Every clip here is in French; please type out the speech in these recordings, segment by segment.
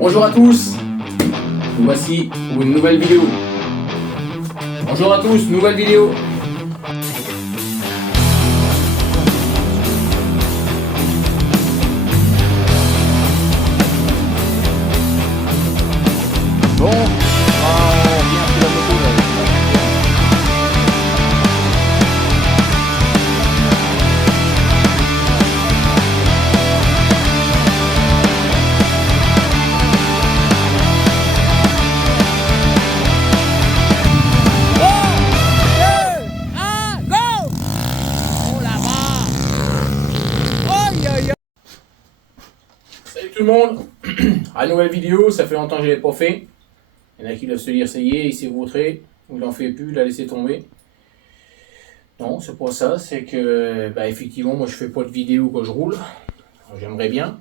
Bonjour à tous, nous voici pour une nouvelle vidéo. Bonjour à tous, nouvelle vidéo. Bon, on vient sur la moto là. Salut tout le monde. À nouvelle vidéo, ça fait longtemps que je l'ai pas fait. Il y en a qui doivent se dire ça y est, il s'est vautré, ou il en fait plus, il a laissé tomber. Non, c'est pas ça, c'est que effectivement moi je fais pas de vidéo quand je roule. J'aimerais bien.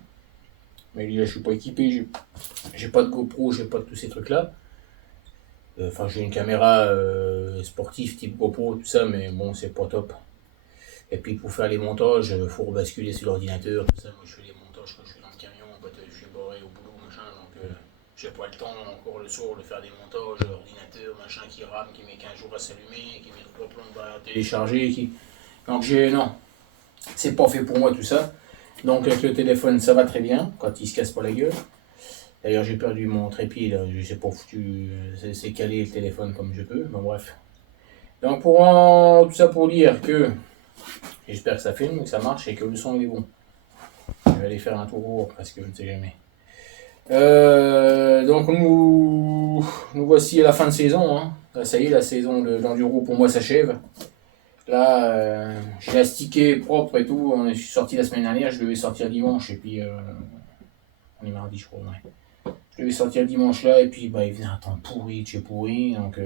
Mais là je suis pas équipé, j'ai pas de GoPro, j'ai pas de tous ces trucs là. Enfin j'ai une caméra sportive type GoPro, tout ça, mais bon c'est pas top. Et puis pour faire les montages, il faut rebasculer sur l'ordinateur, tout ça. Moi je fais les montages quand je suis dans le camion, quand je suis barré au boulot, machin, donc j'ai pas le temps encore le soir de faire des montages, l'ordinateur, machin qui rame, qui met 15 jours à s'allumer, qui met 3 plombes à télécharger, donc non, c'est pas fait pour moi tout ça. Donc avec le téléphone ça va très bien, quand il se casse pas la gueule. D'ailleurs j'ai perdu mon trépied là, je sais pas foutu, c'est calé le téléphone comme je peux, mais bref. Donc tout ça pour dire que j'espère que ça filme, que ça marche et que le son il est bon. Je vais aller faire un tour parce que je ne sais jamais. Donc nous voici à la fin de saison. Hein. Là, ça y est, la saison de l'enduro pour moi s'achève. Là, j'ai astiqué propre et tout. Je suis sorti la semaine dernière, je devais sortir dimanche et puis on est mardi je crois. Ouais. Je devais sortir dimanche là et puis il venait un temps pourri, chez pourri. Donc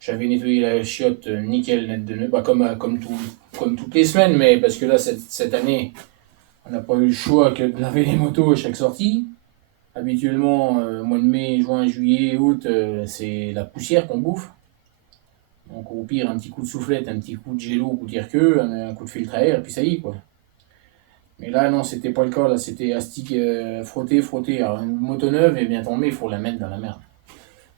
j'avais nettoyé la chiotte nickel net de nœuds, comme toutes les semaines, mais parce que là cette année on n'a pas eu le choix que de laver les motos à chaque sortie. Habituellement, mois de mai, juin, juillet, août, c'est la poussière qu'on bouffe. Donc au pire, un petit coup de soufflette, un petit coup de gélo pour dire que, un coup de filtre à air, et puis ça y est quoi. Mais là non, c'était pas le cas, là c'était astique, frotter. Alors une moto neuve, et bien tombée, il faut la mettre dans la merde.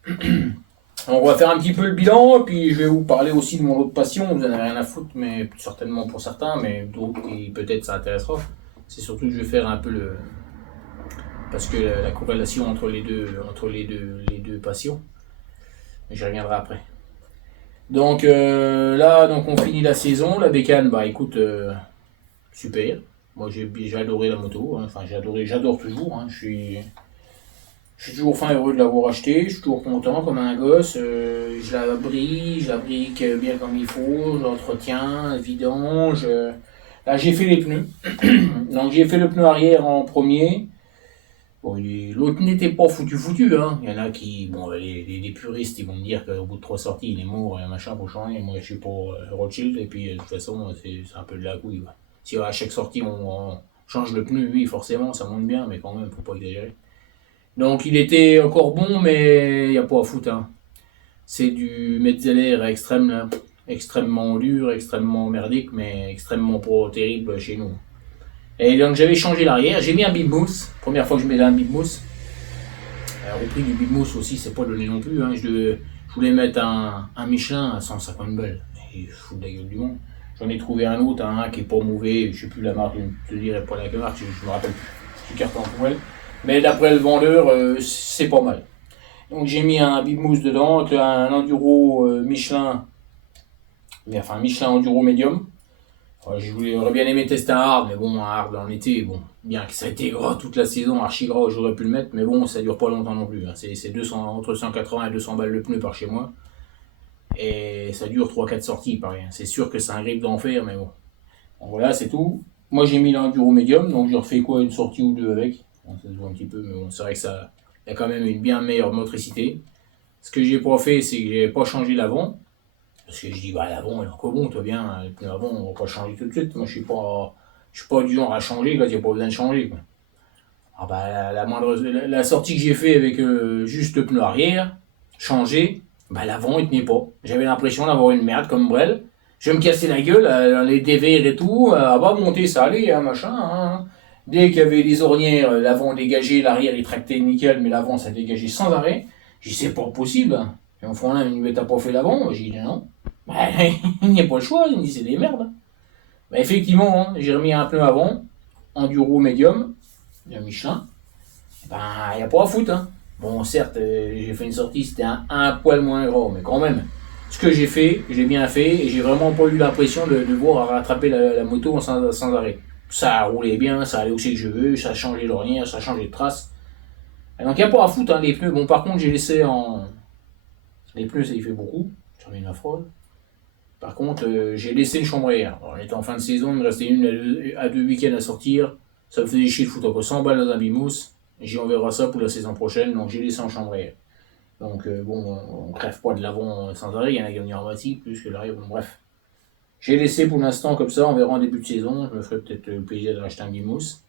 Donc on va faire un petit peu le bilan, et puis je vais vous parler aussi de mon autre passion, vous en avez rien à foutre, mais certainement pour certains, mais d'autres qui peut-être ça intéressera. C'est surtout que je vais faire un peu parce que la corrélation entre les deux passions. Mais j'y reviendrai après. Donc là, on finit la saison. La bécane, écoute, super. Moi j'ai adoré la moto. Hein. Enfin j'adore toujours. Hein. Je suis toujours heureux de l'avoir acheté. Je suis toujours content comme un gosse. Je la brique bien comme il faut. Je l'entretiens, vidange. Là j'ai fait les pneus. Donc j'ai fait le pneu arrière en premier. Bon, l'autre n'était pas foutu, hein. Il y en a qui, les puristes, ils vont me dire qu'au bout de 3 sorties, il est mort, machin, pour changer. Moi, je suis pour Rothschild, et puis de toute façon, c'est un peu de la couille. Ouais. Si à chaque sortie, on change le pneu, oui, forcément, ça monte bien, mais quand même, faut pas exagérer. Donc, il était encore bon, mais il n'y a pas à foutre, hein. C'est du Metzeler extrême, là. Extrêmement dur, extrêmement merdique, mais extrêmement pas terrible chez nous. Et donc j'avais changé l'arrière, j'ai mis un bibmousse, première fois que je mettais un bibmousse. Au prix du bibmousse aussi, c'est pas donné non plus. Hein. Je voulais mettre un Michelin à 150 balles. Et je fous de la gueule du monde. J'en ai trouvé un autre, qui est pas mauvais, je sais plus la marque, je te dirai pas la marque, je me rappelle plus. Je suis carton en poubelle. Mais d'après le vendeur, c'est pas mal. Donc j'ai mis un bibmousse dedans, un enduro Michelin, Michelin enduro médium. J'aurais bien aimé tester un hard, mais bon, un hard en été, bon, bien que ça a été gras toute la saison, archi gras, j'aurais pu le mettre, mais bon, ça dure pas longtemps non plus. Hein. C'est entre 180 et 200 balles le pneu par chez moi. Et ça dure 3-4 sorties, pareil. C'est sûr que c'est un grip d'enfer, mais bon. Donc voilà, c'est tout. Moi j'ai mis l'enduro médium, donc j'ai refait une sortie ou deux avec. Bon, ça se voit un petit peu, mais bon, c'est vrai que ça a quand même une bien meilleure motricité. Ce que j'ai pas fait, c'est que j'ai pas changé l'avant. Parce que je dis, l'avant, il est encore bon, toi bien, le pneu avant, on va pas changer tout de suite. Moi, je suis pas du genre à changer quand il n'y a pas besoin de changer. Quoi. La sortie que j'ai fait avec juste le pneu arrière, changé, l'avant, il tenait pas. J'avais l'impression d'avoir une merde comme Brel. Je vais me casser la gueule, les dévers et tout, monter, ça allait, machin. Hein. Dès qu'il y avait les ornières, l'avant dégagé, l'arrière il tractait nickel, mais l'avant ça dégageait sans arrêt. J'ai dit c'est pas possible. Hein. Et en fond là, il me dit t'as pas fait l'avant. J'ai dit non. Bah, il n'y a pas le choix, il me dit c'est des merdes. Bah, effectivement, hein, j'ai remis un pneu avant, enduro médium, de Michelin. Ben, il n'y a pas à foutre. Hein. Bon, certes, j'ai fait une sortie, c'était un poil moins gros, mais quand même. Ce que j'ai fait, j'ai bien fait, et j'ai vraiment pas eu l'impression de devoir rattraper la moto sans arrêt. Ça roulait bien, ça allait aussi que je veux, ça a changé l'ornière, ça a changé de trace. Et donc il n'y a pas à foutre, hein, les pneus. Bon, par contre, j'ai laissé en. Les pneus, ça y fait beaucoup, j'en ai une affreuse. Par contre, j'ai laissé une chambre à air. On était en fin de saison, il me restait une à deux week-ends à sortir. Ça me faisait chier de foutre encore 100 balles dans un bimousse. J'y enverra ça pour la saison prochaine, donc j'ai laissé en chambre à air. Donc bon, on crève pas de l'avant sans arrêt, il y en a qui ont pneumatique plus que l'arrière, bon bref. J'ai laissé pour l'instant comme ça, on verra en début de saison, je me ferai peut-être le plaisir de racheter un bimousse.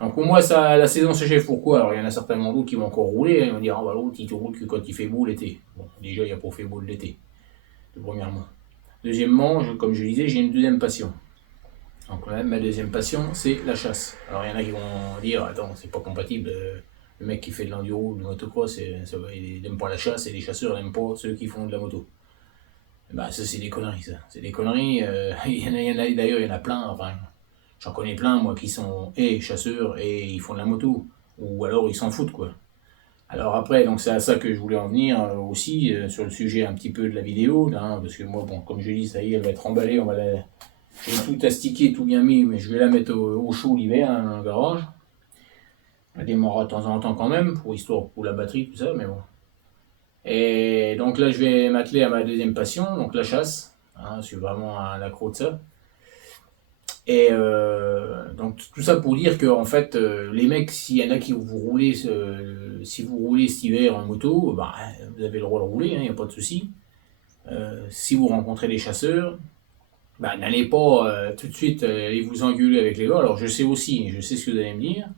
Donc pour moi, ça, la saison s'achève pourquoi? Alors il y en a certainement d'autres qui vont encore rouler, hein, ils vont dire, ah bah l'autre il roule que quand il fait beau l'été. Bon, déjà il n'y a pas fait beau l'été, premièrement. Deuxièmement, comme je disais, j'ai une deuxième passion. Donc là, ma deuxième passion, c'est la chasse. Alors il y en a qui vont dire, attends, c'est pas compatible, le mec qui fait de l'enduro ou du motocross, il n'aime pas la chasse et les chasseurs n'aiment pas ceux qui font de la moto. Bah ça c'est des conneries ça. C'est des conneries, d'ailleurs il y en a plein, enfin j'en connais plein moi qui sont chasseurs et ils font de la moto. Ou alors ils s'en foutent quoi. Alors après, donc c'est à ça que je voulais en venir aussi, sur le sujet un petit peu de la vidéo, là, parce que moi, bon, comme je dis, ça y est, elle va être emballée, j'ai tout astiqué, tout bien mis, mais je vais la mettre au chaud l'hiver, hein, dans le garage. Elle démarrera de temps en temps quand même, pour la batterie, tout ça, mais bon. Et donc là, je vais m'atteler à ma deuxième passion, donc la chasse. Hein, je suis vraiment un accro de ça. Et donc tout ça pour dire que en fait les mecs, s'il y en a qui vous roulez, si vous roulez cet hiver en moto, bah, vous avez le droit de rouler, il n'y a pas de souci. Si vous rencontrez des chasseurs, bah, n'allez pas tout de suite aller vous engueuler avec les gars. Alors je sais aussi, je sais ce que vous allez me dire.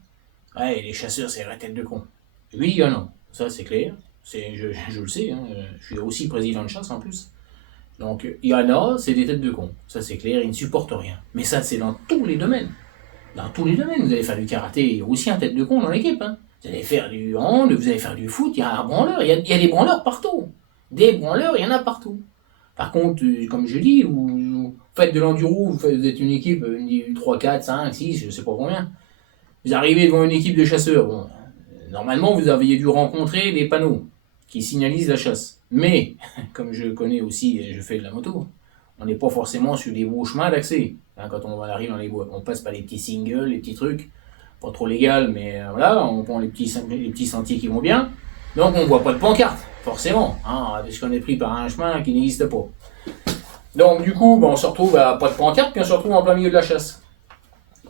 Ouais, les chasseurs c'est la tête de con. Oui, il y en a, ça c'est clair. Je le sais, hein, je suis aussi président de chasse en plus. Donc, il y en a, c'est des têtes de con. Ça, c'est clair, ils ne supportent rien. Mais ça, c'est dans tous les domaines. Dans tous les domaines. Vous allez faire du karaté, il y a aussi un tête de con dans l'équipe. Hein. Vous allez faire du hand, vous allez faire du foot, il y a un branleur. Il y a des branleurs partout. Des branleurs, il y en a partout. Par contre, comme je dis, vous faites de l'enduro, vous êtes une équipe, 3, 4, 5, 6, je ne sais pas combien. Vous arrivez devant une équipe de chasseurs. Bon, normalement, vous aviez dû rencontrer des panneaux qui signalisent la chasse. Mais, comme je connais aussi, et je fais de la moto, on n'est pas forcément sur des beaux chemins d'accès. Hein, quand on arrive dans les bois, on passe par les petits singles, les petits trucs, pas trop légal, mais voilà, on prend les petits sentiers qui vont bien. Donc on voit pas de pancarte, forcément, hein, parce qu'on est pris par un chemin qui n'existe pas. Donc du coup, on se retrouve à pas de pancarte, puis on se retrouve en plein milieu de la chasse.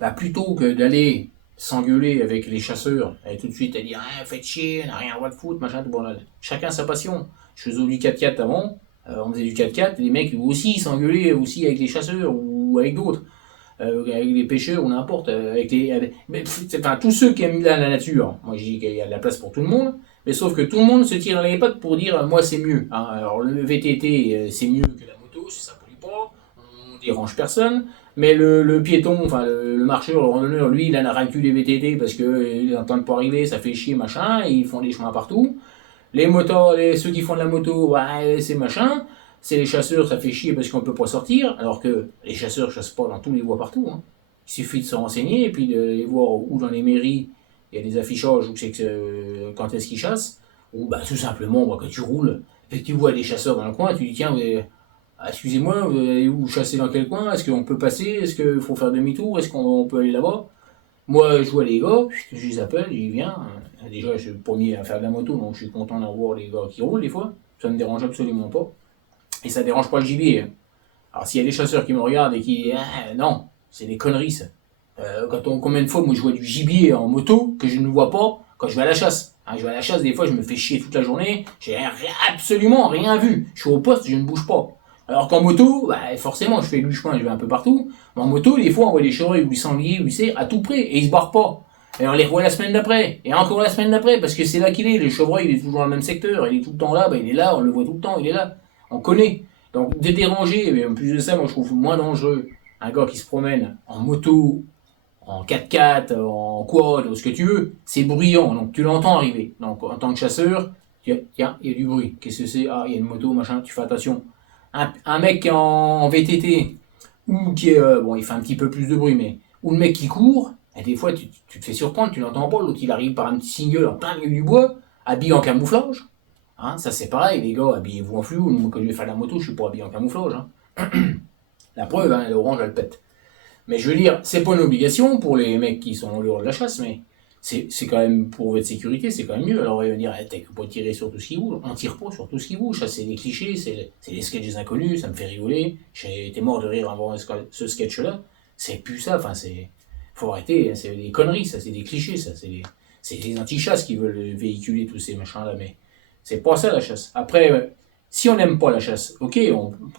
Bah, plutôt que d'aller s'engueuler avec les chasseurs, et tout de suite à dire faites chier, on n'a rien à voir de foot, machin, tout bon, là. Chacun sa passion. Je faisais du 4x4 avant, on faisait du 4x4, les mecs aussi s'engueulaient aussi avec les chasseurs ou avec d'autres, avec les pêcheurs ou n'importe, enfin tous ceux qui aiment la nature. Moi je dis qu'il y a de la place pour tout le monde, mais sauf que tout le monde se tire dans les pattes pour dire moi c'est mieux. Hein. Alors le VTT c'est mieux que la moto, si ça pollue pas, on dérange personne. Mais le piéton, enfin le marcheur, le randonneur, lui, il en a rien que les VTT parce qu'il n'entend pas arriver, ça fait chier, machin, et ils font des chemins partout. Les motos, ceux qui font de la moto, ouais, c'est machin. C'est les chasseurs, ça fait chier parce qu'on peut pas sortir, alors que les chasseurs chassent pas dans tous les bois partout. Hein. Il suffit de se renseigner et puis de les voir où dans les mairies, il y a des affichages où c'est que quand est-ce qu'ils chassent, ou bah tout simplement, quand tu roules, et que tu vois des chasseurs dans le coin, tu dis tiens, excusez-moi, vous allez où chasser dans quel coin? Est-ce qu'on peut passer? Est-ce qu'il faut faire demi-tour? Est-ce qu'on peut aller là-bas? Moi, je vois les gars, je les appelle, j'y viens. Déjà, je suis le premier à faire de la moto, donc je suis content d'en voir les gars qui roulent des fois. Ça ne me dérange absolument pas. Et ça ne dérange pas le gibier. Hein. Alors, s'il y a des chasseurs qui me regardent et qui disent non, c'est des conneries ça. Combien de fois, moi, je vois du gibier en moto que je ne vois pas quand je vais à la chasse. Hein, je vais à la chasse, des fois, je me fais chier toute la journée, j'ai absolument rien vu. Je suis au poste, je ne bouge pas. Alors qu'en moto, forcément, je fais le chemin, je vais un peu partout. Mais en moto, des fois, on voit des chevreuils ou des sangliers, ou c'est à tout près, et ils se barrent pas. Et on les revoit la semaine d'après, et encore la semaine d'après, parce que c'est là qu'il est. Le chevreuil, il est toujours dans le même secteur, il est tout le temps là, il est là, on le voit tout le temps, il est là. On connaît. Donc, de déranger, mais en plus de ça, moi, je trouve moins dangereux un gars qui se promène en moto, en 4x4, en quad, ce que tu veux, c'est bruyant, donc tu l'entends arriver. Donc en tant que chasseur, tiens, il y a du bruit. Qu'est-ce que c'est? Ah, il y a une moto, machin, tu fais attention. Un mec qui est en VTT, ou qui est, bon, il fait un petit peu plus de bruit, mais, ou le mec qui court, et des fois tu te fais surprendre, tu l'entends pas, l'autre il arrive par un petit single en plein milieu du bois, habillé en camouflage. Hein, ça c'est pareil, les gars, habillez-vous en fluo. Moi, quand je vais faire la moto, je suis pas habillé en camouflage. Hein. La preuve, hein, l'orange, elle pète. Mais je veux dire, c'est pas une obligation pour les mecs qui sont en dehors de la chasse, mais c'est quand même pour votre sécurité, c'est quand même mieux. Alors, il va dire, t'as pas tirer sur tout ce qui bouge. On tire pas sur tout ce qui bouge. Ça, c'est des clichés, c'est les sketchs des inconnus, ça me fait rigoler. J'ai été mort de rire avant ce sketch-là. C'est plus ça, enfin, c'est. Faut arrêter, hein, c'est des conneries, ça, c'est des clichés, ça. C'est les anti-chasses qui veulent véhiculer tous ces machins-là, mais c'est pas ça la chasse. Après, si on n'aime pas la chasse, ok,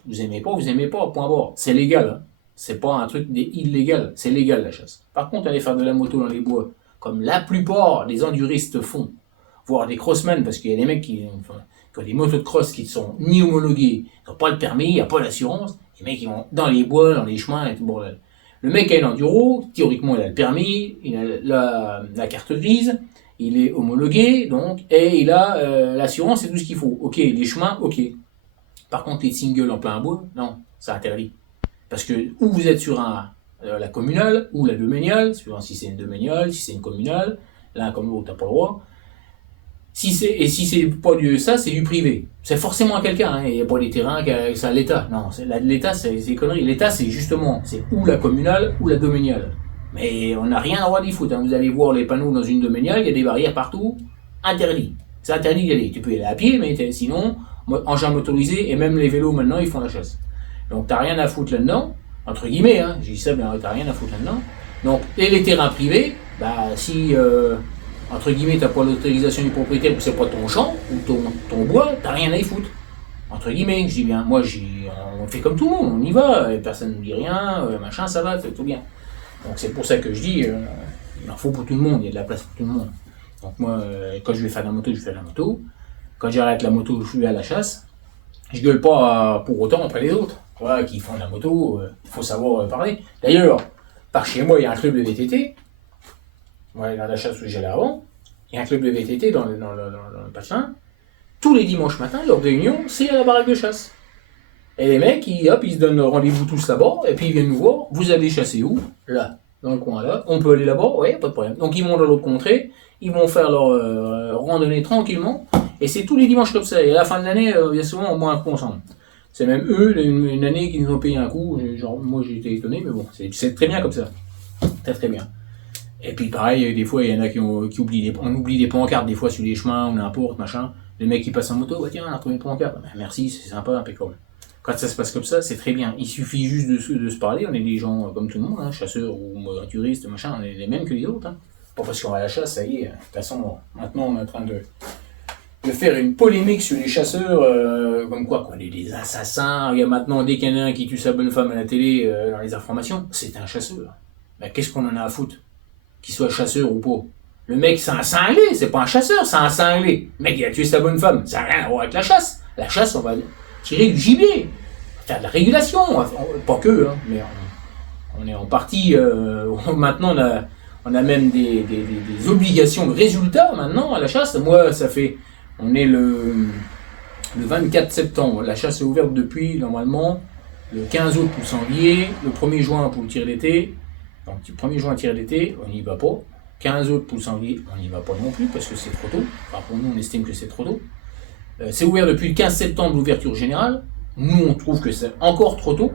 vous aimez pas, point barre. C'est légal, hein. C'est pas un truc illégal, c'est légal la chasse. Par contre, aller faire de la moto dans les bois, comme la plupart des enduristes font, voire des crossmen, parce qu'il y a des mecs qui ont des motos de cross qui sont ni homologués, qui n'ont pas le permis, il n'y a pas l'assurance, les mecs ils vont dans les bois, dans les chemins et tout bordel. Le mec a une enduro, théoriquement il a le permis, il a la carte grise, il est homologué, donc, et il a l'assurance et tout ce qu'il faut. Ok, les chemins, ok. Par contre, les singles en plein bois, non, c'est interdit. Parce que, ou vous êtes sur la communale, ou la doméniale, suivant si c'est une doméniale, si c'est une communale, l'un comme l'autre, t'as pas le droit. Si c'est pas du ça, c'est du privé. C'est forcément à quelqu'un, hein. Il n'y a pas des terrains que c'est à l'État. Non, l'État, c'est des conneries. L'État, c'est justement, c'est ou la communale, ou la doméniale. Mais on n'a rien à droit d'y foutre, hein. Vous allez voir les panneaux dans une doméniale, il y a des barrières partout, interdit. C'est interdit d'y aller. Tu peux y aller à pied, mais sinon, engin motorisé, et même les vélos maintenant, ils font la chasse. Donc t'as rien à foutre là-dedans, entre guillemets, hein, je dis ça, mais t'as rien à foutre là-dedans. Donc, et les terrains privés, bah si, entre guillemets, t'as pas l'autorisation du propriétaire, ou c'est pas ton champ, ou ton bois, t'as rien à y foutre. Entre guillemets, je dis bien, moi, on fait comme tout le monde, on y va, et personne ne nous dit rien, machin, ça va, c'est tout bien. Donc c'est pour ça que je dis, il en faut pour tout le monde, il y a de la place pour tout le monde. Donc moi, quand je vais faire la moto, je fais la moto. Quand j'arrête la moto, je suis à la chasse. Je gueule pas pour autant après les autres. Voilà, qui font de la moto, il faut savoir parler. D'ailleurs, par chez moi, il y a un club de VTT. Ouais, dans la chasse où j'allais avant, il y a un club de VTT dans le Pachin. Tous les dimanches matins, leur réunion, c'est à la baraque de chasse. Et les mecs, ils se donnent rendez-vous tous là-bas, et puis ils viennent nous voir. Vous allez chasser où? Là, dans le coin là. On peut aller là-bas? Ouais, pas de problème. Donc ils vont dans l'autre contrée, ils vont faire leur randonnée tranquillement, et c'est tous les dimanches comme ça. Et à la fin de l'année, il y a souvent au moins un coup ensemble. C'est même eux, une année, qui nous ont payé un coup. Genre, moi j'ai été étonné, mais bon, c'est très bien comme ça. Très très bien. Et puis pareil, des fois, il y en a qui oublient on oublie des pancartes, des fois sur les chemins, ou n'importe, machin. Les mecs qui passent en moto, bah tiens, on a trouvé une pancarte. Bah, merci, c'est sympa, impeccable. Quand ça se passe comme ça, c'est très bien. Il suffit juste de se parler. On est des gens comme tout le monde, hein, chasseurs ou turistes, machin, on est les mêmes que les autres. Hein. Pas parce qu'on va à la chasse, ça y est. De toute façon, maintenant, on est en train de faire une polémique sur les chasseurs, comme quoi, des assassins. Il y a maintenant, dès qu'il y en a un qui tue sa bonne femme à la télé, dans les informations, c'est un chasseur. Ben, qu'est-ce qu'on en a à foutre? Qu'il soit chasseur ou pas. Le mec, c'est un cinglé, c'est pas un chasseur, c'est un cinglé. Le mec, il a tué sa bonne femme, ça n'a rien à voir avec la chasse. La chasse, on va tirer du gibier, faire de la régulation, pas que, hein, mais on est en partie, maintenant on a même des obligations de résultats maintenant à la chasse. Moi, on est le 24 septembre, la chasse est ouverte depuis, normalement, le 15 août pour le sanglier, le 1er juin pour le tir d'été. Donc, le 1er juin, tir d'été, on n'y va pas. 15 août pour le sanglier, on n'y va pas non plus parce que c'est trop tôt. Enfin, pour nous, on estime que c'est trop tôt. C'est ouvert depuis le 15 septembre, l'ouverture générale. Nous, on trouve que c'est encore trop tôt.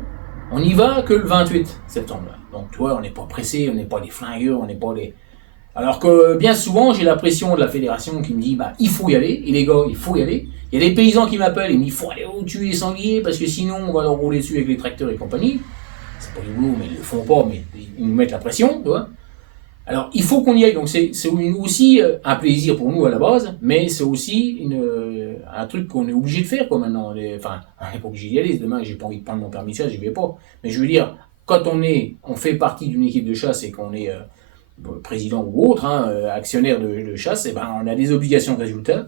On n'y va que le 28 septembre. Donc, tu vois, on n'est pas pressé, on n'est pas des flingueurs, on n'est pas des... Alors que bien souvent, j'ai la pression de la fédération qui me dit, bah, il faut y aller. Et les gars, il faut y aller. Il y a des paysans qui m'appellent et me disent, il faut aller tuer les sangliers parce que sinon, on va leur rouler dessus avec les tracteurs et compagnie. C'est pas du boulot, mais ils le font pas, mais ils nous mettent la pression, tu vois. Alors, il faut qu'on y aille, donc c'est aussi un plaisir pour nous à la base, mais c'est aussi un truc qu'on est obligé de faire, quoi, maintenant. On n'est pas obligé d'y aller, demain, j'ai pas envie de prendre mon permis de chasse, j'y vais pas. Mais je veux dire, quand on fait partie d'une équipe de chasse et qu'on est président ou autre, hein, actionnaire de chasse, et ben, on a des obligations de résultat,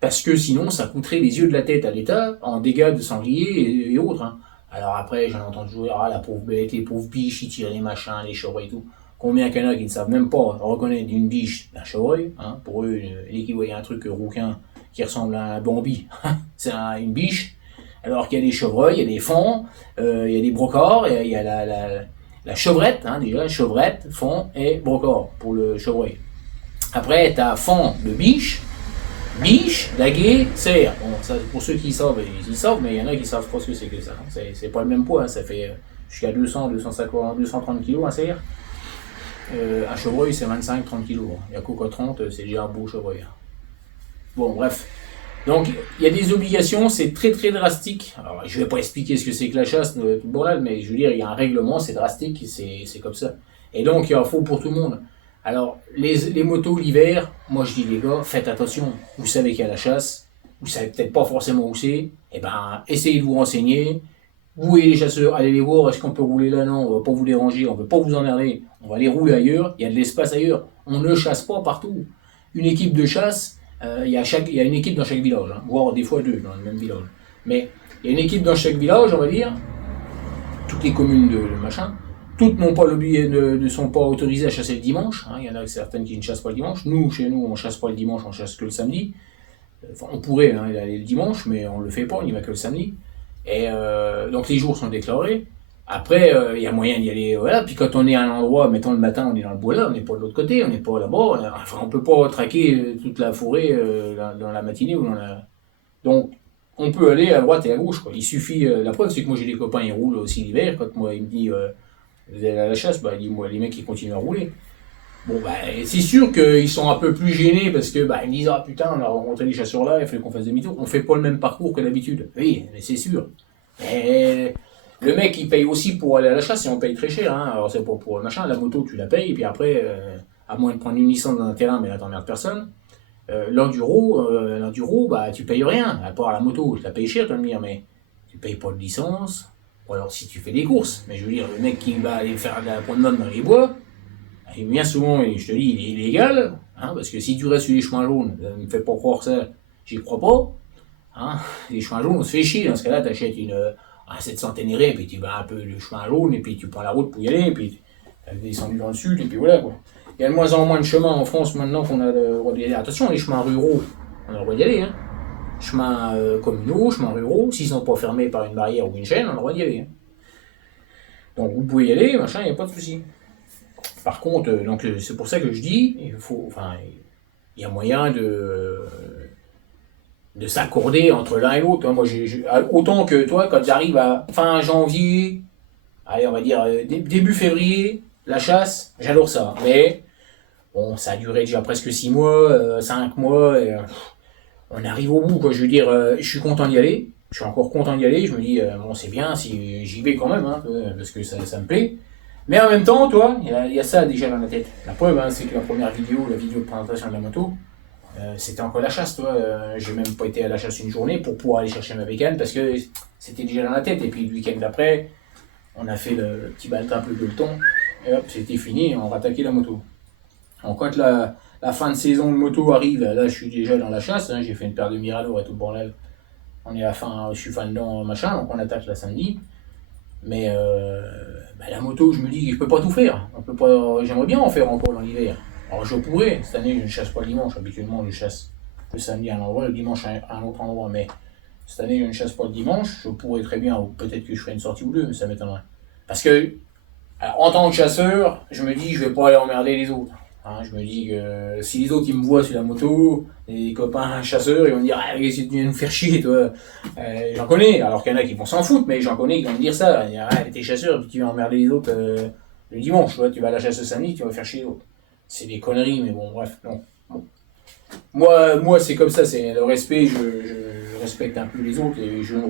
parce que sinon, ça coûterait les yeux de la tête à l'État en dégâts de sangliers et autres, hein. Alors après, j'en entends toujours, ah, la pauvre bête, les pauvres biches, ils tirent les machins, les chevaux et tout. Combien qu'il y en a qui ne savent même pas reconnaître une biche d'un chevreuil, hein. Pour eux, dès qu'ils voient un truc rouquin qui ressemble à un Bambi, c'est une biche. Alors qu'il y a des chevreuils, il y a des fons, il y a des brocards, il y a la chevrette, hein, déjà, chevrette, fond et brocard pour le chevreuil. Après, tu as fond de biche, daguet, cerf. Bon, ça, pour ceux qui savent, ils savent, mais il y en a qui savent pas ce que c'est que ça. C'est pas le même poids, hein. Ça fait jusqu'à 200, 250, 230 kg un cerf. Un chevreuil, c'est 25-30 kg. Il y a qu'au 30, c'est déjà un beau chevreuil. Bon, bref. Donc, il y a des obligations, c'est très très drastique. Alors, je ne vais pas expliquer ce que c'est que la chasse, tout bordel, mais je veux dire, il y a un règlement, c'est drastique, c'est comme ça. Et donc, il en faut pour tout le monde. Alors, les motos l'hiver, moi je dis les gars, faites attention. Vous savez qu'il y a la chasse, vous savez peut-être pas forcément où c'est, et ben, essayez de vous renseigner. Vous voyez les chasseurs, allez les voir, est-ce qu'on peut rouler là? Non, on va pas vous déranger, on ne veut pas vous emmerder. On va aller rouler ailleurs, il y a de l'espace ailleurs. On ne chasse pas partout. Une équipe de chasse, il y a une équipe dans chaque village, hein, voire des fois deux dans le même village. Mais il y a une équipe dans chaque village, on va dire, toutes les communes de machin. Toutes ne sont pas autorisées à chasser le dimanche. Hein. Il y en a certaines qui ne chassent pas le dimanche. Nous, chez nous, on ne chasse pas le dimanche, on chasse que le samedi. Enfin, on pourrait hein, aller le dimanche, mais on ne le fait pas, on n'y va que le samedi. Et donc les jours sont déclarés. Après, il y a moyen d'y aller. Voilà. Puis quand on est à un endroit, mettons le matin, on est dans le bois là, on n'est pas de l'autre côté, on n'est pas là-bas. Enfin, on ne peut pas traquer toute la forêt dans la matinée ou dans la. Donc, on peut aller à droite et à gauche. Quoi. Il suffit. La preuve, c'est que moi j'ai des copains, ils roulent aussi l'hiver. Quand moi, il me dit. Vous allez à la chasse, bah, dis-moi, les mecs ils continuent à rouler. Bon, bah, c'est sûr qu'ils sont un peu plus gênés parce que, bah, ils me disent, ah putain, on a rencontré les chasseurs là, il fallait qu'on fasse demi-tour. On fait pas le même parcours que d'habitude. Oui, mais c'est sûr. Et le mec il paye aussi pour aller à la chasse et on paye très cher, hein. Alors c'est pas pour le machin, la moto tu la payes, et puis après, à moins de prendre une licence dans un terrain, mais là t'emmerdes personne. L'enduro, bah, tu payes rien, à part la moto, tu la payes cher, tu vas me dire, mais tu payes pas de licence. Ou alors si tu fais des courses, mais je veux dire, le mec qui va aller faire de la promenade dans les bois, bien souvent, je te dis, il est illégal, hein, parce que si tu restes sur les chemins jaunes, ne me fais pas croire ça, j'y crois pas. Hein, les chemins jaunes, on se fait chier, dans ce cas-là, t'achètes un 700 Ténéré, et puis tu vas un peu le chemin jaune, et puis tu prends la route pour y aller, et puis tu es descendu dans le sud, et puis voilà quoi. Il y a de moins en moins de chemins en France maintenant qu'on a le droit d'y aller. Attention, les chemins ruraux, on a le droit d'y aller, hein. Chemins communaux, chemins ruraux, s'ils sont pas fermés par une barrière ou une chaîne, on a le droit d'y aller. Hein. Donc vous pouvez y aller, machin, il n'y a pas de souci. Par contre, donc c'est pour ça que je dis, il y a moyen de s'accorder entre l'un et l'autre. Moi, autant que toi, quand j'arrive à fin janvier, allez, on va dire début février, la chasse, j'adore ça. Mais bon, ça a duré déjà presque 6 mois, 5 mois. Et, on arrive au bout, quoi. Je veux dire, je suis content d'y aller. Je suis encore content d'y aller. Je me dis, bon, c'est bien si j'y vais quand même, hein, parce que ça me plaît. Mais en même temps, toi, il y a ça déjà dans la tête. La preuve, hein, c'est que la première vidéo, la vidéo de présentation de la moto, c'était encore la chasse, toi. J'ai même pas été à la chasse une journée pour pouvoir aller chercher ma bécane parce que c'était déjà dans la tête. Et puis le week-end d'après, on a fait le petit baletin un peu de peloton. Et hop, c'était fini, on rattaquait la moto. Donc quand la fin de saison de moto arrive, là je suis déjà dans la chasse, hein, j'ai fait une paire de Mirador et tout le bordel. On est à la fin, je suis fin dedans, machin, donc on attaque la samedi. Mais la moto, je me dis que je peux pas tout faire. On peut pas, j'aimerais bien en faire encore dans l'hiver. Alors je pourrais, cette année je ne chasse pas le dimanche, habituellement je chasse le samedi à un endroit, le dimanche à un autre endroit, mais cette année je ne chasse pas le dimanche, je pourrais très bien, ou peut-être que je ferai une sortie ou deux, mais ça m'étonnerait. Parce que, alors, en tant que chasseur, je me dis que je vais pas aller emmerder les autres. Hein, je me dis que si les autres ils me voient sur la moto, les copains chasseurs, ils vont me dire ah, qu'est-ce que tu viens nous faire chier toi. J'en connais, alors qu'il y en a qui vont s'en foutre, mais j'en connais qui vont me dire ça. Ils vont dire ah, t'es chasseur, puis tu vas emmerder les autres le dimanche, tu vas à la chasse le samedi, tu vas faire chier les autres. C'est des conneries, mais bon, bref, non. Bon. Moi c'est comme ça, c'est le respect, je respecte un peu les autres et je ne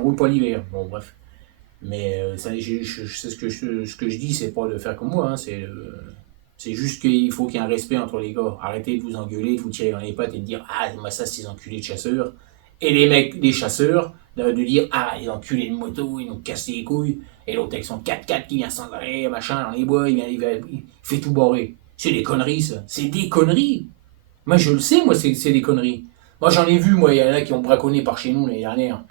roule pas l'hiver. Bon, bref. Mais ça, je sais ce que je dis, c'est pas de faire comme moi, hein, c'est juste qu'il faut qu'il y ait un respect entre les gars. Arrêtez de vous engueuler, de vous tirer dans les pattes et de dire ah, moi ça c'est des enculés de chasseurs. Et les mecs, les chasseurs, de dire ah, les enculés de moto, ils nous cassent les couilles. Et l'autre avec son 4x4 qui vient sans arrêt, machin, dans les bois, il fait tout barrer. C'est des conneries ça, c'est des conneries. Moi je le sais, moi c'est des conneries. Moi j'en ai vu, moi il y en a qui ont braconné par chez nous l'année dernière.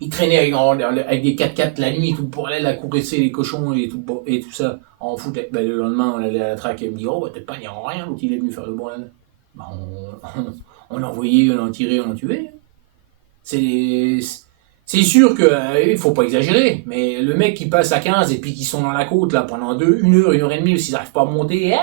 il traînait avec des 4x4 la nuit, tout le bordel, à couresser les cochons et tout ça. En foot, ben, le lendemain, on allait à la traque et il me dit, oh, bah, t'es pas n'y a rien, l'autre il est venu faire le bordel. Ben, on en envoyait, on en tirait, on en tuait. C'est sûr que, il faut pas exagérer, mais le mec qui passe à 15 et puis qui sont dans la côte, là, pendant 1 heure et demie, s'ils n'arrivent pas à monter,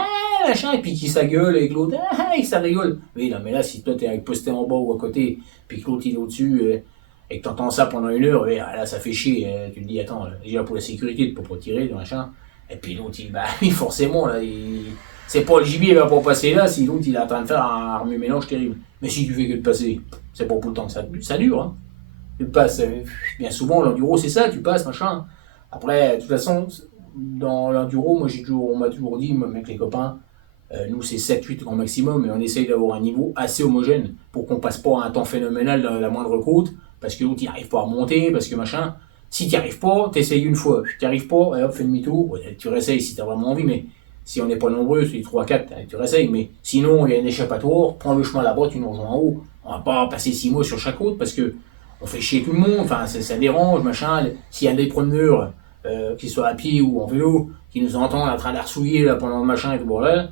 machin, et puis qui sa gueule avec l'autre, et ça rigole. Oui, non, mais là, si toi t'es avec posté en bas ou à côté, puis que l'autre il est au-dessus, et que t'entends ça pendant 1 heure, là, ça fait chier. Tu te dis, attends, déjà pour la sécurité, tu peux pas tirer, machin. Et puis l'autre, bah oui, forcément, là, c'est pas le gibier, il va pas passer là, si l'autre, il est en train de faire un remue-mélange terrible. Mais si tu fais que de passer, c'est pas pour le temps que ça dure, hein. Tu passes, bien souvent, l'enduro, c'est ça, tu passes, machin. Après, de toute façon, dans l'enduro, on m'a toujours dit, même avec les copains, nous c'est 7-8 grand maximum, et on essaye d'avoir un niveau assez homogène pour qu'on passe pas un temps phénoménal dans la moindre côte, parce que l'autre il n'arrive pas à remonter, parce que machin. Si tu n'y arrives pas, tu essayes une fois. Si tu n'y arrives pas, hop, fais demi-tour, ouais, tu réessayes si tu as vraiment envie, mais si on n'est pas nombreux, c'est 3-4, tu réessayes, mais sinon il y a un échappatoire, prends le chemin là-bas, tu nous rejoins en haut. On va pas passer 6 mois sur chaque côte, parce que on fait chier tout le monde, enfin ça dérange, machin. S'il y a des promeneurs, qu'ils soient à pied ou en vélo, qui nous entendent en train d'arsouiller là pendant le machin et tout bordel,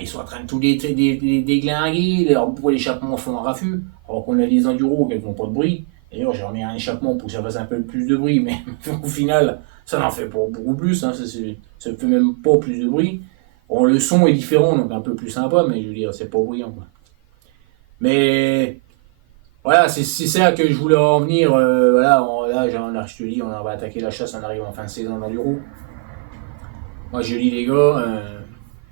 ils sont en train de tout déglinguer, leurs bouts d'échappement font un raffut, alors qu'on a des enduros qui font pas de bruit. D'ailleurs, j'ai remis un échappement pour que ça fasse un peu plus de bruit, mais au final, ça n'en fait pas beaucoup plus, hein, ça fait même pas plus de bruit. Bon, le son est différent, donc un peu plus sympa, mais je veux dire, c'est pas bruyant, quoi. Mais voilà, c'est ça que je voulais en venir. Voilà, je te dis, on va attaquer la chasse, on arrive en fin de saison d'enduro. Moi, je dis, les gars,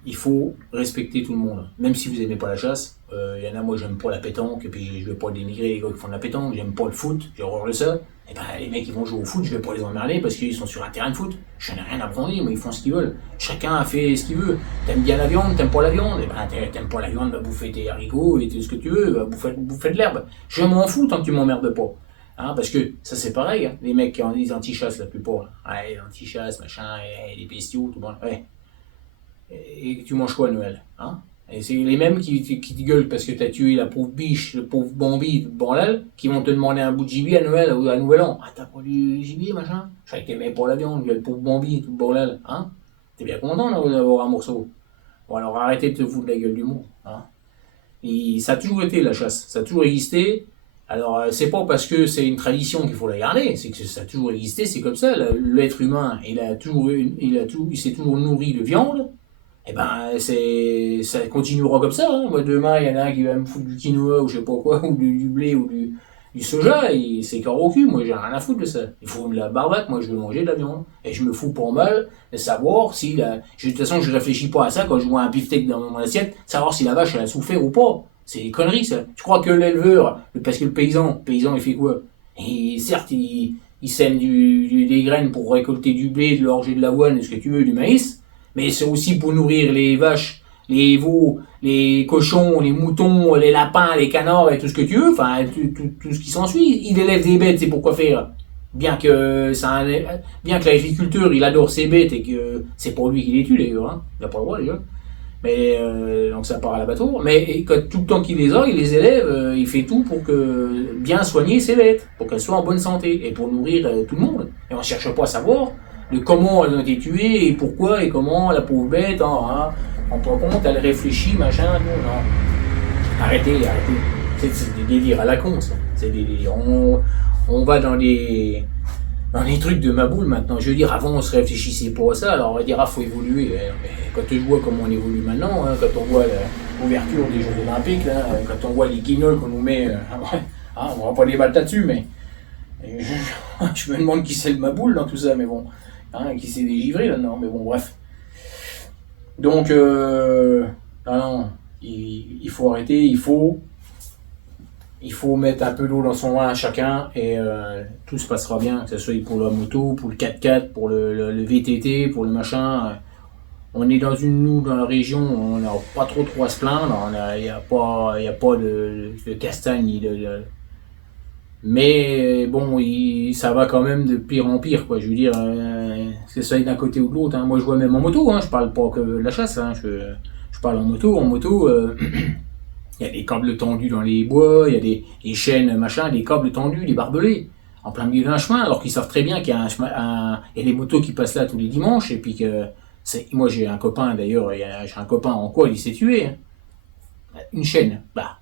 il faut respecter tout le monde. Même si vous n'aimez pas la chasse, y en a, moi, j'aime pas la pétanque, et puis je vais pas dénigrer les gars qui font de la pétanque, j'aime pas le foot, j'ai horreur de ça. Et ben, les mecs qui vont jouer au foot, je vais pas les emmerder parce qu'ils sont sur un terrain de foot. J'en ai rien à prendre, mais ils font ce qu'ils veulent. Chacun a fait ce qu'il veut. T'aimes bien la viande, t'aimes pas la viande. Et ben, t'aimes pas la viande, va bouffer tes haricots et tout ce que tu veux, va bouffer de l'herbe. Je m'en fous tant que tu m'emmerdes pas. Hein, parce que ça c'est pareil, hein. Les mecs qui ont des anti-chasses la plupart. Ouais, les anti-chasses, machin, les bestiaux, tout bon. Ouais. Et tu manges quoi à Noël, hein? Et c'est les mêmes qui te gueulent parce que t'as tué la pauvre biche, le pauvre Bambi, le bordel, qui vont te demander un bout de gibier à Noël ou à Nouvel An. Ah, t'as pas du gibier, machin? Je savais que t'aimais pas la viande, le pauvre Bambi, tout le bordel, hein? T'es bien content d'avoir un morceau. Bon, alors arrêtez de te foutre de la gueule du monde, hein? Et ça a toujours été la chasse, ça a toujours existé. Alors, c'est pas parce que c'est une tradition qu'il faut la garder, c'est que ça a toujours existé, c'est comme ça. L'être humain, il s'est toujours nourri de viande. Eh ben, ça continuera comme ça, hein. Moi, demain, il y en a un qui va me foutre du quinoa ou je sais pas quoi, ou du blé ou du soja, et c'est carré au cul. Moi, j'ai rien à foutre de ça. Il faut de la barbate, moi, je veux manger de la viande. Et je me fous pas mal de savoir si de toute façon, je réfléchis pas à ça quand je vois un beefsteak dans mon assiette, savoir si la vache, elle a souffert ou pas. C'est des conneries, ça. Tu crois que l'éleveur, parce que le paysan, il fait quoi? Et certes, il sème des graines pour récolter du blé, de l'orge et de l'avoine, ce que tu veux, du maïs, mais c'est aussi pour nourrir les vaches, les veaux, les cochons, les moutons, les lapins, les canards et tout ce que tu veux, enfin tout ce qui s'ensuit. Il élève des bêtes, c'est pour quoi faire. Bien que l'agriculteur, il adore ses bêtes et que c'est pour lui qu'il les tue d'ailleurs, hein. Il n'a pas le droit déjà. Mais donc ça part à l'abattoir. Mais tout le temps qu'il les a, il les élève, il fait tout pour bien soigner ses bêtes, pour qu'elles soient en bonne santé et pour nourrir tout le monde. Et on ne cherche pas à savoir de comment elles ont été tuées et pourquoi et comment la pauvre bête, hein, on prend compte, elle réfléchit, machin, non. Arrêtez. C'est des délires à la con, ça. C'est des délires. On va dans les trucs de ma boule maintenant. Je veux dire, avant on se réfléchissait pas à ça, alors on va dire, faut évoluer. Mais quand je vois comment on évolue maintenant, hein, quand on voit l'ouverture des Jeux Olympiques, là, quand on voit les guignols qu'on nous met, on va pas débattre là-dessus, mais je me demande qui c'est le Maboule dans tout ça, mais bon, hein, qui s'est dégivré là-dedans, mais bon, bref. Donc, non, il faut arrêter, il faut mettre un peu d'eau dans son vin à chacun et tout se passera bien, que ce soit pour la moto, pour le 4x4, pour le VTT, pour le machin. On est dans la région, on n'a pas trop à se plaindre, il n'y a pas de castagne, mais bon, ça va quand même de pire en pire, quoi. Je veux dire, c'est ça d'un côté ou de l'autre, hein. Moi je vois même en moto, hein, je parle pas que de la chasse, hein, je parle en moto, il y a des câbles tendus dans les bois, il y a des chaînes, machin, des câbles tendus, des barbelés. en plein milieu d'un chemin, alors qu'ils savent très bien qu'il y a il y a des motos qui passent là tous les dimanches, et puis que moi j'ai un copain d'ailleurs, j'ai un copain en quoi il s'est tué. Hein. Une chaîne, bah.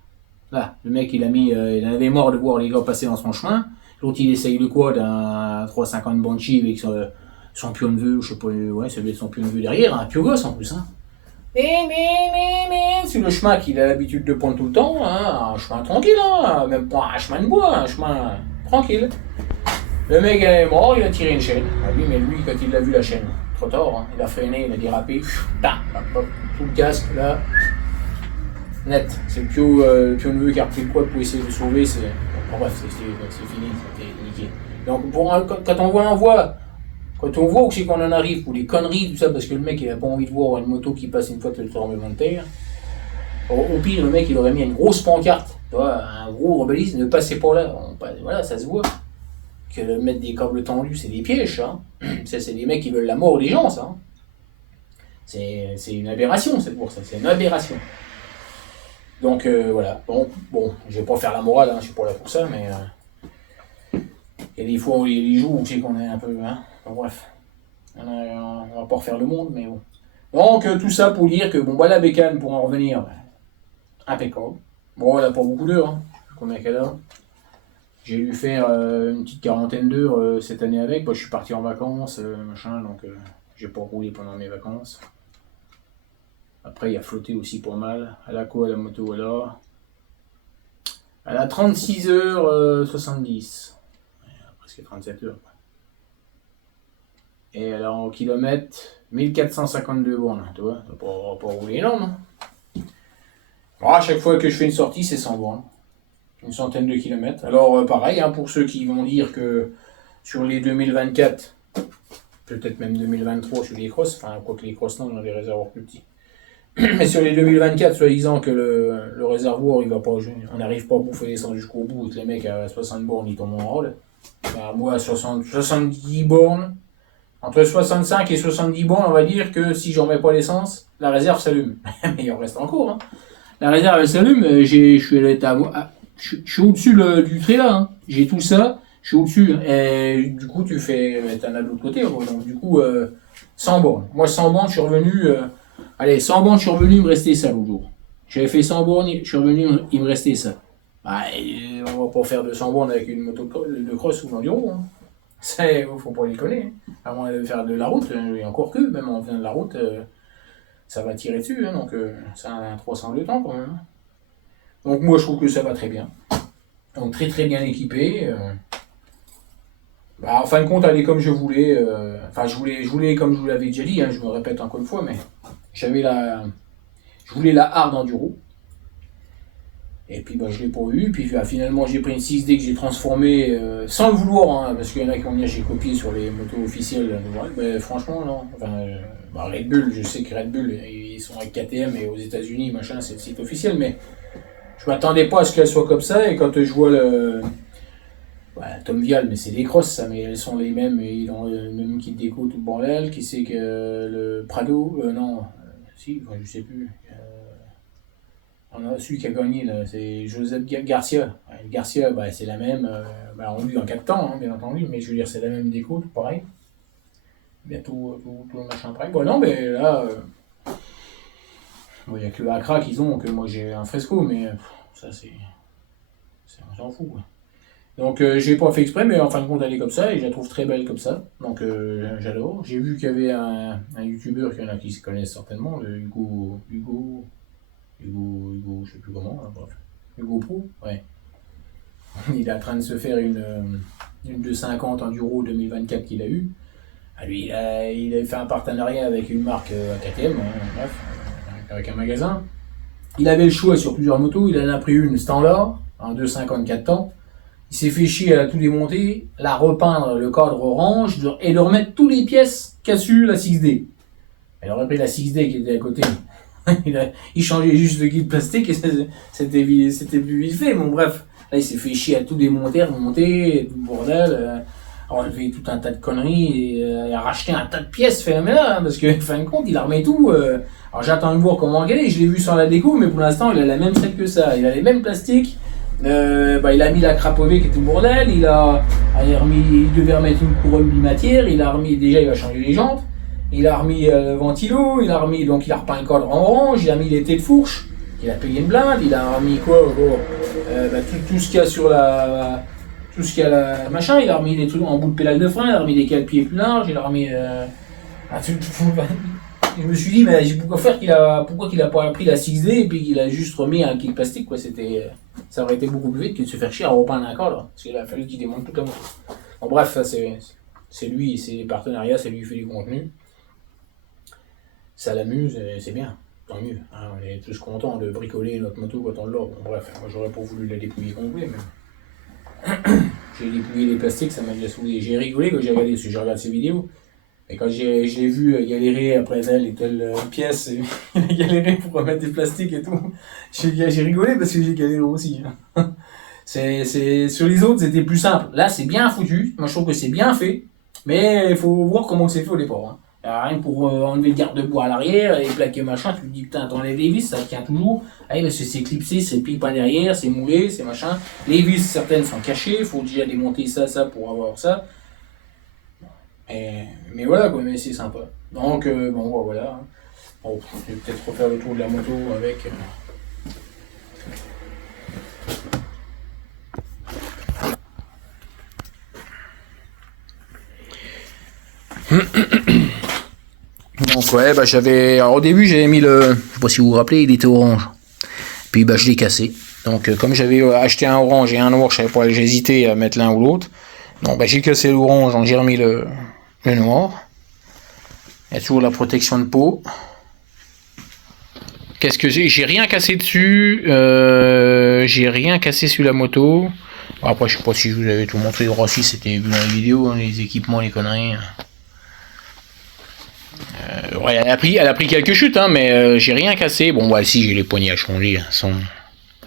Là, le mec il en avait marre de voir les gars passer dans son chemin. L'autre il essaye le quad d'un 350 Banshee avec son pion de vœux, je sais pas, ouais, ça doit être son pion de vœux derrière, un piogos en plus. Hein. C'est le chemin qu'il a l'habitude de prendre tout le temps, hein, un chemin tranquille, hein, même pas un chemin de bois, un chemin tranquille. Le mec il est mort, il a tiré une chaîne. Mais lui, quand il a vu la chaîne, trop tard, hein, il a freiné, il a dérapé, tout le casque là. Net, c'est le pion de vœux qui a repris le quad pour essayer de le sauver, bref, c'est fini, c'était niqué. Donc quand on voit aussi qu'on en arrive pour les conneries, tout ça, parce que le mec il a pas envie de voir une moto qui passe une fois le tremblement de terre, au pire le mec il aurait mis une grosse pancarte, tu vois, un gros rebellisme, ne passez pas là, voilà, ça se voit. Que mettre des câbles tendus, c'est des pièges, hein. Ça, c'est des mecs qui veulent la mort des gens, ça. Hein. C'est une aberration cette course, c'est une aberration. Donc voilà, bon, je vais pas faire la morale, hein, je suis pas là pour ça, mais il y a des fois où les jours où c'est qu'on est un peu, hein, bon, bref, on va pas refaire le monde, mais bon. Donc tout ça pour dire que, bon, bah la bécane, pour en revenir, impeccable. Bon, elle a pas beaucoup d'heures, hein, combien qu'elle a. J'ai dû faire une petite quarantaine d'heures cette année avec, bah, je suis parti en vacances, machin, donc j'ai pas roulé pendant mes vacances. Après, il a flotté aussi pas mal. Elle a quoi la moto alors? Elle a 36h70. Presque 37 heures. Et elle a en kilomètres 1452 bornes. Tu vois, ça va pas rouler énorme. Hein. Bon, à chaque fois que je fais une sortie, c'est 100 bornes. Une centaine de kilomètres. Alors, pareil, hein, pour ceux qui vont dire que sur les 2024, peut-être même 2023 sur les crosses, enfin, quoique les crosses, non, on a des réservoirs plus petits. Mais sur les 2024, soi-disant que le réservoir, il va pas, on n'arrive pas à bouffer les sangs jusqu'au bout, et que les mecs à 60 bornes, ils tombent en rôle. Bah, moi, à 70 bornes, entre 65 et 70 bornes, on va dire que si j'en mets pas l'essence, la réserve s'allume. Mais il en reste encore. Hein. La réserve, elle s'allume, je suis au-dessus du trait là. Hein. J'ai tout ça, je suis au-dessus. Et du coup, t'en as de l'autre côté. Donc, du coup, 100 bornes. Moi, 100 bornes, je suis revenu. Allez, 100 bornes, je suis revenu, il me restait ça l'autre jour. J'avais fait 100 bornes, je suis revenu, il me restait ça. Bah, on va pas faire 200 bornes avec une moto de cross ou d'enduro. Hein. Faut pas les connaître. Hein. Avant de faire de la route, et encore que, même en faisant de la route, ça va tirer dessus. Hein, donc, c'est un 300 de temps quand même. Hein. Donc, moi, je trouve que ça va très bien. Donc, très très bien équipé. Bah, en fin de compte, elle est comme je voulais. Enfin, je voulais comme je vous l'avais déjà dit, hein, je me répète encore une fois, mais je voulais la hard enduro. Et puis bah, je l'ai pas eu. Puis bah, finalement j'ai pris une 6D que j'ai transformée sans le vouloir, hein, parce qu'il y en a qui ont dit j'ai copié sur les motos officielles. Mais franchement non. Enfin, Red Bull, je sais que Red Bull ils sont avec KTM et aux États-Unis machin, c'est le site officiel, mais je m'attendais pas à ce qu'elle soit comme ça. Et quand je vois Tom Vial, mais c'est des crosses ça, mais elles sont les mêmes, ils ont le même kit déco, tout le bordel. Qui c'est que le Prado, si, enfin, je sais plus. On a celui qui a gagné là, c'est Joseph Garcia. Garcia, bah, c'est la même, on lui en 4 temps, hein, bien entendu, mais je veux dire c'est la même déco, tout pareil. Bientôt tout le machin pareil. Bon non, mais là, il n'y a que le Accra qu'ils ont, que moi j'ai un Fresco, mais ça c'est on s'en fout quoi. Donc j'ai pas fait exprès, mais en fin de compte elle est comme ça et je la trouve très belle comme ça. Donc j'adore. J'ai vu qu'il y avait un youtubeur qu'il y en a qui se connaissent certainement, le Hugo, je sais plus comment, hein, bref. Hugo Pro, ouais. Il est en train de se faire une 250 Enduro 2024 qu'il a eu. Lui, il a fait un partenariat avec une marque KTM, hein, bref, avec un magasin. Il avait le choix sur plusieurs motos, il en a pris une standard, en 254 temps. Il s'est fait chier à tout démonter, la repeindre le cadre orange et de remettre toutes les pièces cassues la 6D. Il aurait pris la 6D qui était à côté. Il changeait juste le guide plastique et c'était plus vite fait. Bon bref, là il s'est fait chier à tout démonter, remonter, tout le bordel. Alors il fait tout un tas de conneries et il a racheté un tas de pièces phénoménales, hein, parce que fin de compte il a remis tout. Alors j'attends de voir comment regarder, je l'ai vu sur la déco, mais pour l'instant il a la même selle que ça. Il a les mêmes plastiques, Il a mis la crapovée qui était le bordel, il devait remettre une couronne bimatière, déjà il va changer les jantes, il a remis le ventilo, il a repeint le cadre en orange, il a mis les têtes de fourche, il a payé une blinde, il a remis quoi tout ce qu'il y a sur tout ce qu'il y a machin, il a remis des trucs en bout de pédale de frein, il a remis des cale-pieds plus larges, il a remis je me suis dit, mais pourquoi qu'il a pas pris la 6D et puis qu'il a juste remis un kick plastique, quoi. Ça aurait été beaucoup plus vite que de se faire chier à repeindre un cadre, parce qu'il a fallu qu'il démonte toute la moto. Bon, bref, ça c'est lui, c'est les partenariats, c'est lui qui fait du contenu. Ça l'amuse, c'est bien, tant mieux. Hein, on est tous contents de bricoler notre moto quand on l'a. Bon, bref, moi j'aurais pas voulu la dépouiller complet, mais j'ai dépouillé les plastiques, ça m'a déjà saoulé. J'ai rigolé quand j'ai regardé, parce que je regarde ses vidéos. Et quand je l'ai vu galérer après telle et telle pièce, il a galéré pour remettre des plastiques et tout. J'ai rigolé parce que j'ai galéré aussi. Sur les autres, c'était plus simple. Là, c'est bien foutu. Moi, je trouve que c'est bien fait. Mais il faut voir comment c'est fait au départ. Hein. Rien que pour enlever le garde-bois à l'arrière et plaquer machin, tu te dis putain, t'enlèves les vis, ça tient toujours. Ah, parce que c'est clipsé, c'est pipe pas derrière, c'est moulé, c'est machin. Les vis, certaines sont cachées. Il faut déjà démonter ça pour avoir ça. Mais voilà quoi, mais c'est sympa. Donc voilà. Bon, je vais peut-être refaire le tour de la moto avec. Donc ouais, alors au début j'avais mis je sais pas si vous vous rappelez, il était orange. Puis je l'ai cassé. Donc comme j'avais acheté un orange et un noir, j'ai hésité à mettre l'un ou l'autre. Donc j'ai cassé l'orange, donc j'ai remis le noir. Il y a toujours la protection de peau. Qu'est-ce que j'ai rien cassé dessus. J'ai rien cassé sur la moto. Bon, après, je sais pas si je vous avais tout montré. Si c'était vu dans les vidéos, hein, les équipements, les conneries. Ouais, elle a pris quelques chutes, hein, mais j'ai rien cassé. Bon, si j'ai les poignées à changer.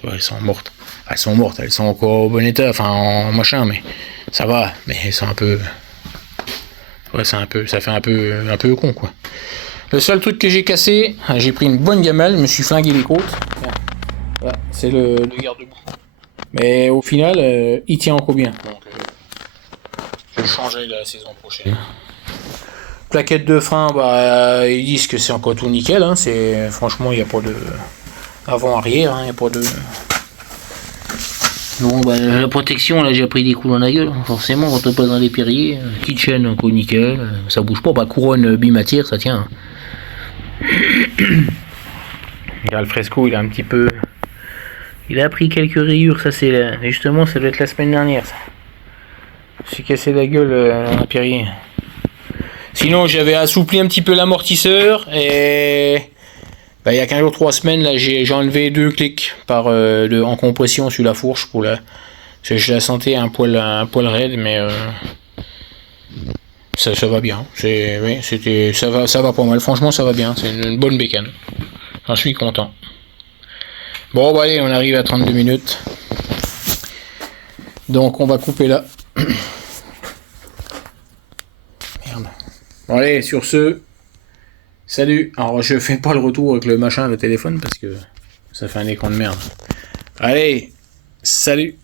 Elles sont mortes. Elles sont mortes. Elles sont encore au bon état, enfin en machin, mais ça va. Mais elles sont un peu. Ouais, ça fait un peu con, quoi. Le seul truc que j'ai cassé, j'ai pris une bonne gamelle, je me suis flingué les côtes. Voilà, c'est le garde-boue. Mais au final, il tient encore bien. Donc, je vais le changer la saison prochaine. Plaquette de frein, ils disent que c'est encore tout nickel. Hein, franchement, il n'y a pas de avant-arrière, il n'y a pas de. Bon, la protection, là, j'ai pris des coups dans la gueule, forcément, quand on passe dans les périers. Kitchen, encore nickel, ça bouge pas. Couronne bimatière, ça tient. Le fresco, il a un petit peu. Il a pris quelques rayures, ça c'est. Justement, ça doit être la semaine dernière, ça. J'ai cassé la gueule dans un périer. Sinon, j'avais assoupli un petit peu l'amortisseur et. Il y a 15 jours, 3 semaines, là, j'ai enlevé 2 clics en compression sur la fourche je la sentais un poil raide, mais ça va bien. Ça va pas mal. Franchement, ça va bien. C'est une bonne bécane. J'en suis content. Bon, allez, on arrive à 32 minutes. Donc, on va couper là. Merde. Bon, allez, sur ce. Salut. Alors je fais pas le retour avec le téléphone parce que ça fait un écran de merde. Allez, salut.